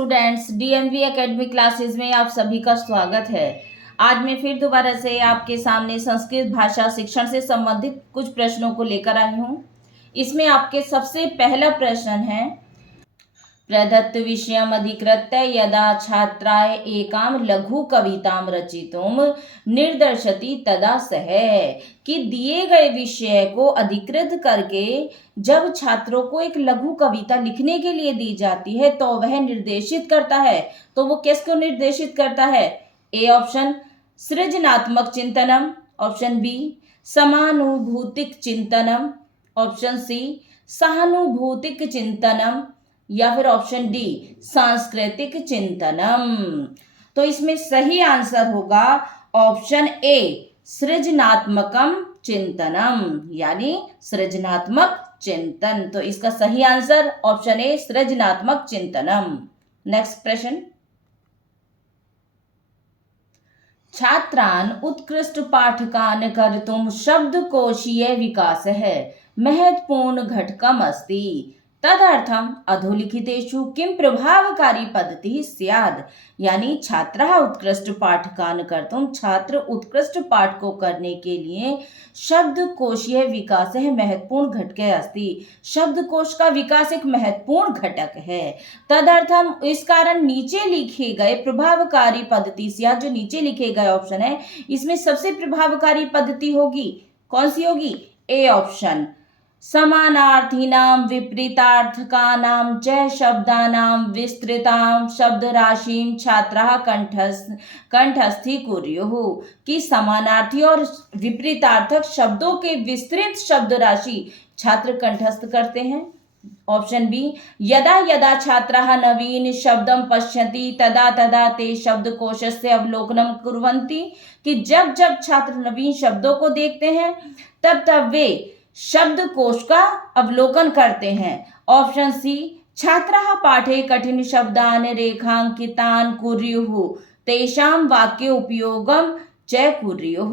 Students, DMV academy classes में आप सभी का स्वागत है। आज मैं फिर दोबारा से आपके सामने संस्कृत भाषा शिक्षण से संबंधित कुछ प्रश्नों को लेकर आई हूँ। इसमें आपके सबसे पहला प्रश्न है, प्रदत्त विषयम् अधिकृत्य यदा छात्राय एकां लघु कवितां रचितुं निर्देशति तदा सः, कि दिए गए विषय को अधिकृत करके जब छात्रों को एक लघु कविता लिखने के लिए दी जाती है तो वह निर्देशित करता है। तो वो किसको निर्देशित करता है? ए ऑप्शन सृजनात्मक चिंतनम, ऑप्शन बी समानुभूतिक चिंतनम, ऑप्शन सी सहानुभूतिक चिंतनम, या फिर ऑप्शन डी सांस्कृतिक चिंतनम। तो इसमें सही आंसर होगा ऑप्शन ए सृजनात्मकम चिंतनम, यानी सृजनात्मक चिंतन। तो इसका सही आंसर ऑप्शन ए सृजनात्मक चिंतनम। नेक्स्ट प्रश्न, छात्रान् उत्कृष्ट पाठकान् कर्तुं शब्दकोशीय विकासः महत्वपूर्ण घटकम् अस्ति, तदर्थम अधोलिखितेषु किं प्रभावकारी पद्धति स्यात्। यानी छात्रः उत्कृष्ट पाठकान् कर्तुं, छात्र उत्कृष्ट पाठ को करने के लिए शब्दकोशीय विकासः महत्वपूर्ण घटकः अस्ति, शब्दकोश का विकास एक महत्वपूर्ण घटक है। तदर्थम, इस कारण नीचे लिखे गए प्रभावकारी पद्धति स्यात्, जो नीचे लिखे गए ऑप्शन है इसमें सबसे प्रभावकारी पद्धति होगी कौन सी होगी? ए ऑप्शन समानार्थीनां विपरीतार्थकानां च शब्दानां विस्तृतां शब्दराशिं छात्राः कंठस्थीकुर्युः, कि समानार्थी और विपरीतार्थक शब्दों के विस्तृत शब्द राशि छात्र कंठस्थ करते हैं। ऑप्शन बी यदा यदा छात्राः नवीन शब्दं पश्यन्ति तदा तदा ते शब्दकोशस्य अवलोकनं कुर्वन्ति, कि जब जब छात्र नवीन शब्दों को देखते हैं तब तब वे शब्दकोश का अवलोकन करते हैं। ऑप्शन सी छात्राः पाठे कठिन शब्दान् रेखांकितान् कुर्युः तेषां वाक्य उपयोगम च कुर्युः,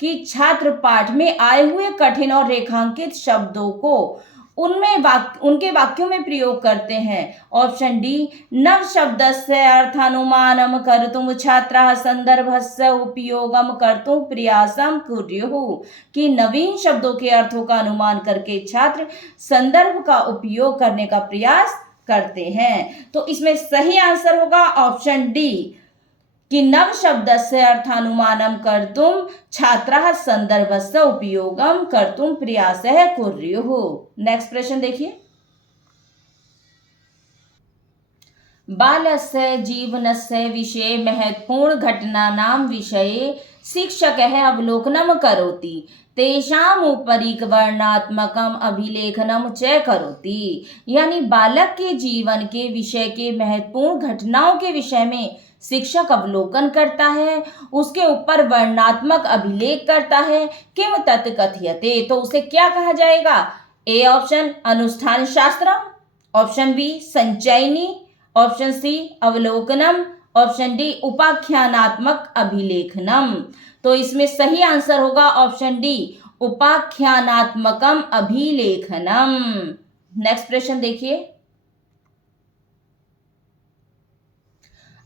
कि छात्र पाठ में आए हुए कठिन और रेखांकित शब्दों को उनके वाक्यों में प्रयोग करते हैं। ऑप्शन डी नव शब्दस्य अर्थानुमानं कर्तुं छात्राः संदर्भस्य उपयोगं कर्तुं प्रयासं कुर्युः, कि नवीन शब्दों के अर्थों का अनुमान करके छात्र संदर्भ का उपयोग करने का प्रयास करते हैं। तो इसमें सही आंसर होगा ऑप्शन डी, कि नव शब्दस्य अर्थानुमानं कर्तुं छात्राः संदर्भस्य उपयोगं कर्तुं प्रयासः कुर्युः। नेक्स्ट प्रश्न देखिए, बालस्य जीवनस्य विषये महत्वपूर्ण घटनानां विषये शिक्षकः अवलोकनं करोति, तेषाम् उपरि वर्णनात्मकम् अभिलेखनं च करोति। यानी बालक के जीवन के विषय के महत्वपूर्ण घटनाओं के विषय में शिक्षक अवलोकन करता है, उसके ऊपर वर्णनात्मक अभिलेख करता है। किम तत् कथ्यते, तो उसे क्या कहा जाएगा? ए ऑप्शन अनुष्ठान शास्त्रम, ऑप्शन बी संचयनी, ऑप्शन सी अवलोकनम, ऑप्शन डी उपाख्यानात्मक अभिलेखनम। तो इसमें सही आंसर होगा ऑप्शन डी उपाख्यानात्मकम अभिलेखनम। नेक्स्ट प्रश्न देखिए,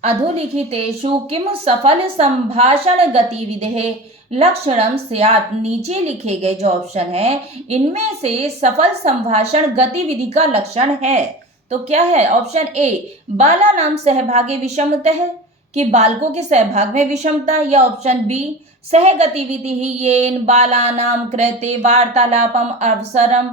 अधोलिखितेषु किम सफल संभाषण गतिविधेः लक्षणं स्यात्। नीचे लिखे गए जो ऑप्शन है इनमें से सफल संभाषण गतिविधि का लक्षण है तो क्या है? ऑप्शन ए बालानां सहभागे विषमतः, कि बालकों के सहभाग में विषमता, या ऑप्शन बी सह गतिविधि येन बालानां कृते वार्तालापम अवसरम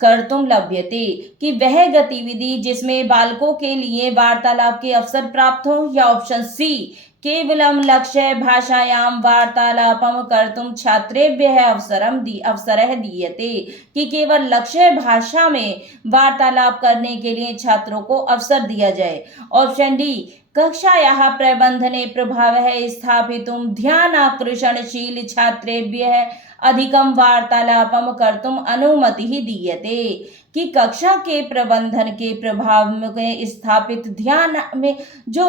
कर्तुम लभ्यते, कि वह गतिविधि जिसमें बालकों के लिए वार्तालाप के अवसर प्राप्त हो, या ऑप्शन सी केवलम लक्ष्य भाषायां वार्तालापम कर्तुम छात्रेभ्यः अवसरः दीयते, कि केवल लक्ष्य भाषा में वार्तालाप करने के लिए छात्रों को अवसर दिया जाए। ऑप्शन डी कक्षायाः प्रबंधने प्रभावः स्थापितुं ध्यानाकर्षणशील छात्रेभ्यः अधिकं वार्तालापं कर्तुम अनुमतिः दीयते, कि कक्षा के प्रबंधन के प्रभाव में स्थापित ध्यान में जो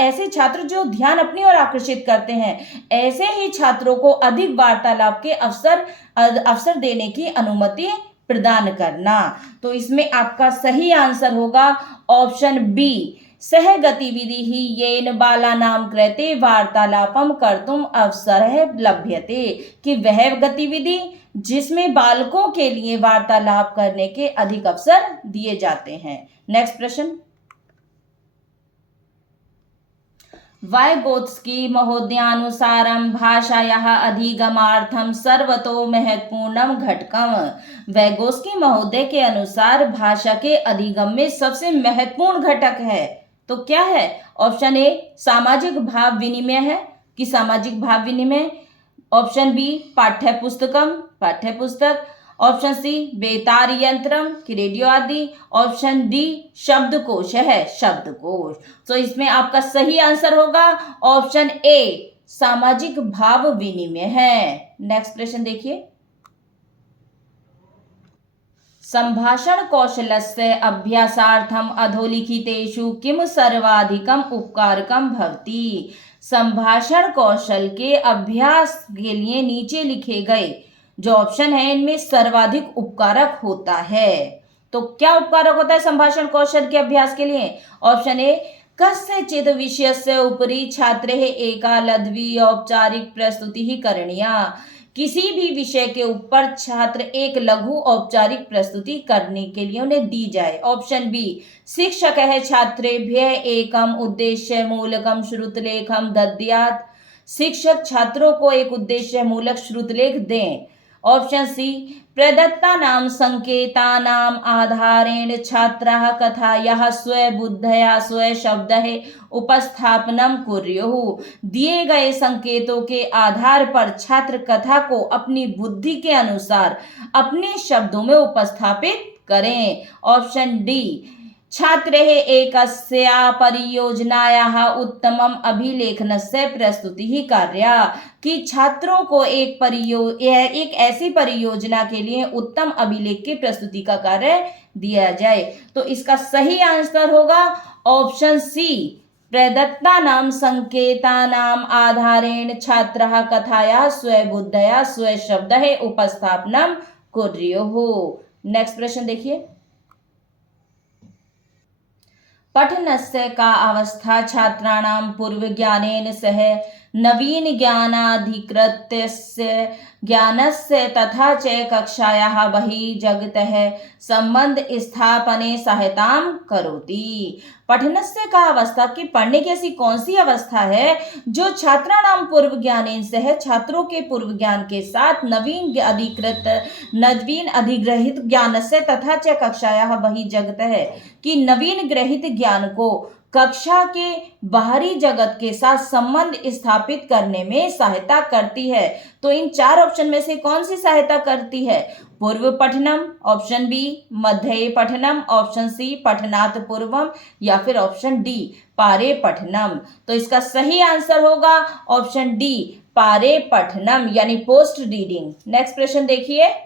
ऐसे छात्र जो ध्यान अपनी ओर आकर्षित करते हैं, ऐसे ही छात्रों को अधिक वार्तालाप के अवसर देने की अनुमति प्रदान करना। तो इसमें आपका सही आंसर होगा ऑप्शन बी, सह गतिविधिः येन बालानां कृते वार्तालापं कर्तुम् अवसरः लभ्यते, कि वह गतिविधि जिसमें बालकों के लिए वार्तालाप करने के अधिक अवसर दिए जाते हैं। नेक्स्ट प्रश्न, वाइगोत्स्की महोदयानुसारं भाषायाः अधिगमार्थं सर्वतो महत्वपूर्णं घटकं। वैगोत्स्की महोदय के अनुसार भाषा के अधिगम में सबसे महत्वपूर्ण घटक है तो क्या है? ऑप्शन ए सामाजिक भाव विनिमय है, कि सामाजिक भाव विनिमय। ऑप्शन बी पाठ्यपुस्तकम, पाठ्यपुस्तक। ऑप्शन सी बेतार यंत्रम, कि रेडियो आदि। ऑप्शन डी शब्दकोश है, शब्दकोश। तो इसमें आपका सही आंसर होगा ऑप्शन ए सामाजिक भाव विनिमय है। नेक्स्ट प्रश्न देखिए, संभाषण कौशलस्य अभ्यासार्थम अधोलिखितेषु किम सर्वाधिकम उपकारकम भवति। संभाषण कौशल के अभ्यास के लिए नीचे लिखे गए जो ऑप्शन है इनमें सर्वाधिक उपकारक होता है। तो क्या उपकारक होता है संभाषण कौशल के अभ्यास के लिए? ऑप्शन ए कस्यचित् विषयस्य उपरि छात्रैः एका लघ्वी औपचारिक प्रस्तुतिः करणीया। किसी भी विषय के ऊपर छात्र एक लघु औपचारिक प्रस्तुति करने के लिए उन्हें दी जाए। ऑप्शन बी शिक्षकः छात्रेभ्यः एकम उद्देश्य मूलकम श्रुतलेखम दद्यात्। शिक्षक छात्रों को एक उद्देश्य मूलक श्रुतलेख दें। ऑप्शन सी प्रदत्तानां संकेतानां आधारेण छात्राः कथायाः स्वबुद्धया स्वशब्दैः उपस्थापनम कुर्युः। दिए गए संकेतों के आधार पर छात्र कथा को अपनी बुद्धि के अनुसार अपने शब्दों में उपस्थापित करें। ऑप्शन डी छात्रैः एकस्या परियोजनायाः उत्तमम् अभिलेखनस्य प्रस्तुतिः कार्या। कि छात्रों को एक ऐसी परियोजना के लिए उत्तम अभिलेख की प्रस्तुति का कार्य दिया जाए। तो इसका सही आंसर होगा ऑप्शन सी प्रदत्तानां संकेतानां आधारेण छात्राः कथायाः स्वबुद्धया स्वशब्दैः उपस्थापनम कुर्युः। नेक्स्ट प्रश्न देखिए, पठनस्य का अवस्था छात्राणां पूर्वज्ञानेन सह नवीन ज्ञानाधिकृतस्य ज्ञानस्य तथा च कक्षायाः बहिः जगतः संबंध स्थापने सहायतां करोति। पठनस्य का अवस्था की पढ़ने की ऐसी कौन सी अवस्था है जो छात्राणां पूर्व ज्ञानेन सह छात्रों के पूर्व ज्ञान के साथ नवीन अधिग्रहित ज्ञानस्य तथा च कक्षायाः बहिः जगतः, कि नवीन ग्रहित ज्ञान को कक्षा के बाहरी जगत के साथ संबंध स्थापित करने में सहायता करती है। तो इन चार ऑप्शन में से कौन सी सहायता करती है? पूर्व पठनम, ऑप्शन बी मध्य पठनम, ऑप्शन सी पठनात् पूर्वम, या फिर ऑप्शन डी पारे पठनम। तो इसका सही आंसर होगा ऑप्शन डी पारे पठनम यानी पोस्ट रीडिंग। नेक्स्ट प्रश्न देखिए,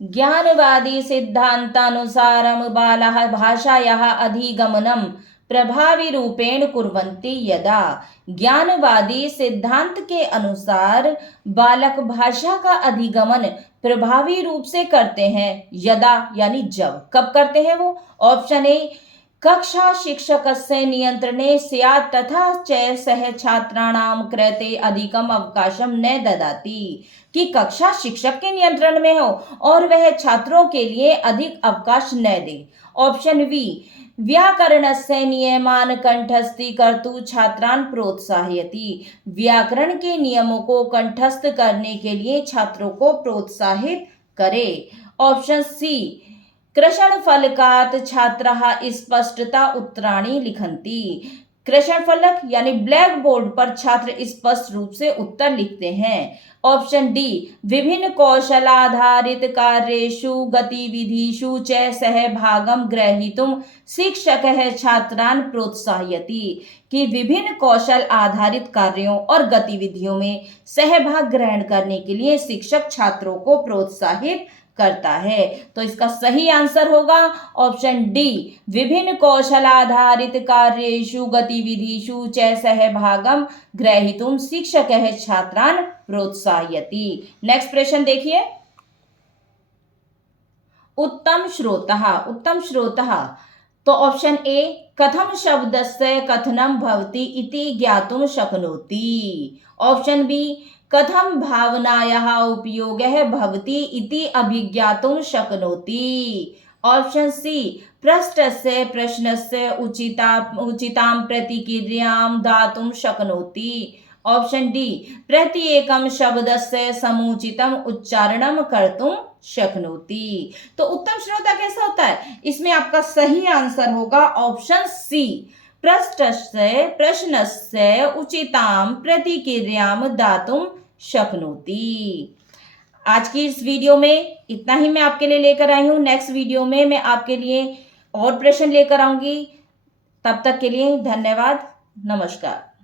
ज्ञानवादी सिद्धांतानुसारं बालाः भाषायाः अधिगमनं प्रभावी रूपेण कुर्वन्ति यदा। ज्ञानवादी सिद्धांत के अनुसार बालक भाषा का अधिगमन प्रभावी रूप से करते हैं यदा यानी जब। कब करते हैं वो? ऑप्शन ए कक्षा शिक्षकस्य नियंत्रणे स्यात् तथा च सह छात्राणां कृते अधिकम अवकाशम न ददाति। कि कक्षा शिक्षक के नियंत्रण में हो और वह छात्रों के लिए अधिक अवकाश न दे। ऑप्शन बी व्याकरणस्य नियमान कंठस्थीकर्तुं छात्रान् प्रोत्साहयति। व्याकरण के नियमों को कंठस्थ करने के लिए छात्रों को प्रोत्साहित करे। ऑप्शन सी कृषणफलकात् छात्राः स्पष्टता उत्तराणि लिखन्ति। कृषणफलक यानी ब्लैक बोर्ड पर छात्र स्पष्ट रूप से उत्तर लिखते हैं। ऑप्शन डी विभिन्न कौशलाधारित कार्येषु गतिविधिषु च सहभागं ग्रहीतुं शिक्षकः छात्रान् प्रोत्साहयति। कि विभिन्न कौशल आधारित कार्यों और गतिविधियों में सहभाग ग्रहण करने के लिए शिक्षक छात्रों को प्रोत्साहित करता है। तो इसका सही आंसर होगा ऑप्शन डी विभिन्न कौशलाधारित कार्येषु गतिविधिषु च सहभागं ग्रहीतुं शिक्षकः छात्रान् प्रोत्साहयति। नेक्स्ट प्रश्न देखिए, उत्तम श्रोतः। तो ऑप्शन ए, कथम शब्दस्य कथनं भवति इति ज्ञातुं शक्नोति। ऑप्शन बी, कथम भावनायाः उपयोगः भवति इति अभिज्ञातुं शक्नोति। ऑप्शन सी, पृष्टस्य प्रश्नस्य उचितां प्रतिक्रियां दातुं शक्नोति। ऑप्शन डी, प्रत्येकं शब्दस्य समुचितम् उच्चारणं कर्तुं शक्नोति। तो उत्तम श्रोता कैसा होता है? इसमें आपका सही आंसर होगा ऑप्शन सी, पृष्ठस्य प्रश्नस्य उचितां प्रतिक्रियां दातुं शक्नोति। आज की इस वीडियो में इतना ही मैं आपके लिए लेकर आई हूँ। नेक्स्ट वीडियो में मैं आपके लिए और प्रश्न लेकर आऊंगी। तब तक के लिए धन्यवाद। नमस्कार।